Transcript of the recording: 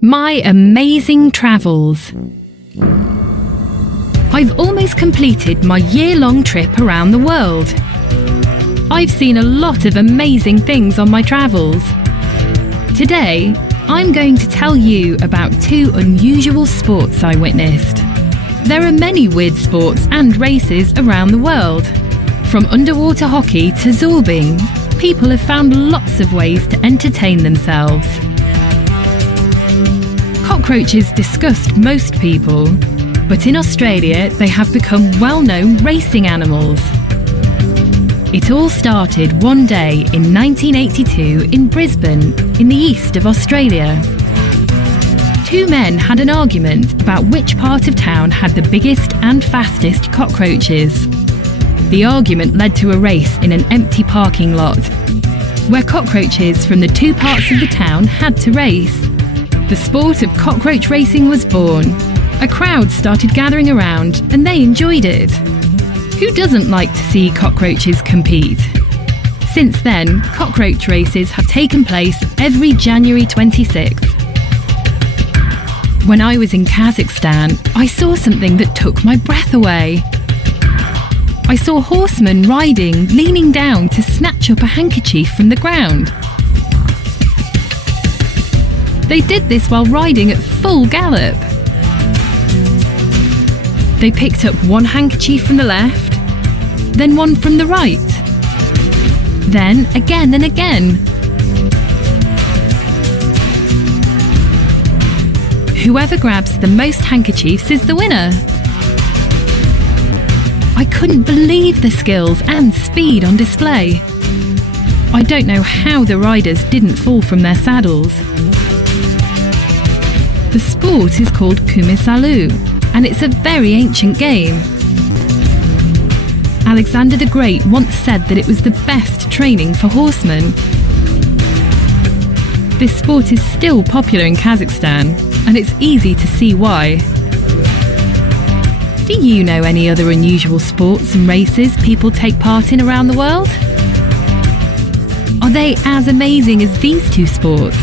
My amazing travels. I've almost completed my year-long trip around the world. I've seen a lot of amazing things on my travels. Today, I'm going to tell you about 2 unusual sports I witnessed. There are many weird sports and races around the world. From underwater hockey to zorbing, people have found lots of ways to entertain themselves. Cockroaches disgust most people, but in Australia they have become well-known racing animals. It all started one day in 1982 in Brisbane, in the east of Australia. 2 men had an argument about which part of town had the biggest and fastest cockroaches. The argument led to a race in an empty parking lot, where cockroaches from the 2 parts of the town had to race. The sport of cockroach racing was born. A crowd started gathering around and they enjoyed it. Who doesn't like to see cockroaches compete? Since then, cockroach races have taken place every January 26th. When I was in Kazakhstan, I saw something that took my breath away. I saw horsemen riding, leaning down to snatch up a handkerchief from the ground. They did this while riding at full gallop. They picked up one handkerchief from the left, then one from the right, then again and again. Whoever grabs the most handkerchiefs is the winner. I couldn't believe the skills and speed on display. I don't know how the riders didn't fall from their saddles. The sport is called Kumisalu, and it's a very ancient game. Alexander the Great once said that it was the best training for horsemen. This sport is still popular in Kazakhstan, and it's easy to see why. Do you know any other unusual sports and races people take part in around the world? Are they as amazing as these 2 sports?